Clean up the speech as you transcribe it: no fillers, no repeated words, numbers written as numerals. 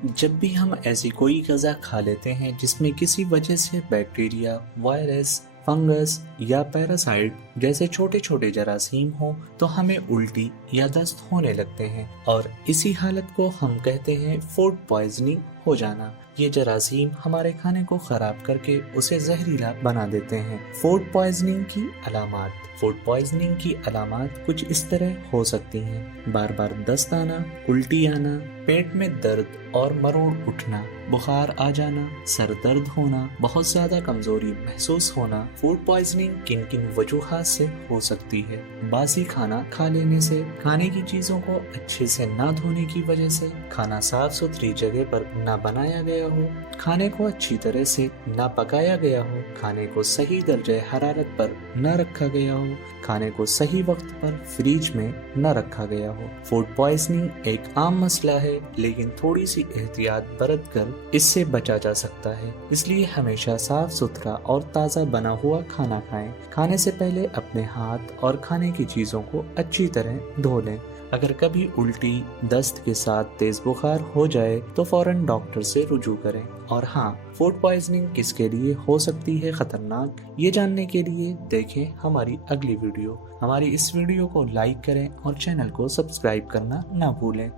जब भी हम ऐसी कोई ग़िज़ा खा लेते हैं जिसमें किसी वजह से बैक्टीरिया, वायरस, फंगस या पैरासाइट जैसे छोटे छोटे जरासीम हो तो हमें उल्टी या दस्त होने लगते हैं और इसी हालत को हम कहते हैं फूड पॉइजनिंग हो जाना। ये जरासीम हमारे खाने को खराब करके उसे जहरीला बना देते हैं। फूड पॉइजनिंग की अलामात कुछ इस तरह हो सकती हैं: बार बार दस्त आना, उल्टी आना, पेट में दर्द और मरोड़ उठना, बुखार आ जाना, सर दर्द होना, बहुत ज्यादा कमजोरी महसूस होना। फूड पॉइजनिंग किन किन वजूहात से हो सकती है? बासी खाना खा लेने से, खाने की चीजों को अच्छे से ना धोने की वजह से, खाना साफ सुथरी जगह पर ना बनाया गया हो, खाने को अच्छी तरह से ना पकाया गया हो, खाने को सही दर्जे हरारत पर न रखा गया हो, खाने को सही वक्त पर फ्रिज में न रखा गया हो। फूड पॉइजनिंग एक आम मसला है, लेकिन थोड़ी सी एहतियात बरत कर इससे बचा जा सकता है। इसलिए हमेशा साफ सुथरा और ताज़ा बना हुआ खाना खाएं। खाने से पहले अपने हाथ और खाने की चीज़ों को अच्छी तरह धो लें। अगर कभी उल्टी, दस्त के साथ तेज बुखार हो जाए तो फौरन डॉक्टर से रुजू करें। और हाँ, फूड पॉइजनिंग किसके लिए हो सकती है खतरनाक, ये जानने के लिए देखें हमारी अगली वीडियो। हमारी इस वीडियो को लाइक करें और चैनल को सब्सक्राइब करना ना भूलें।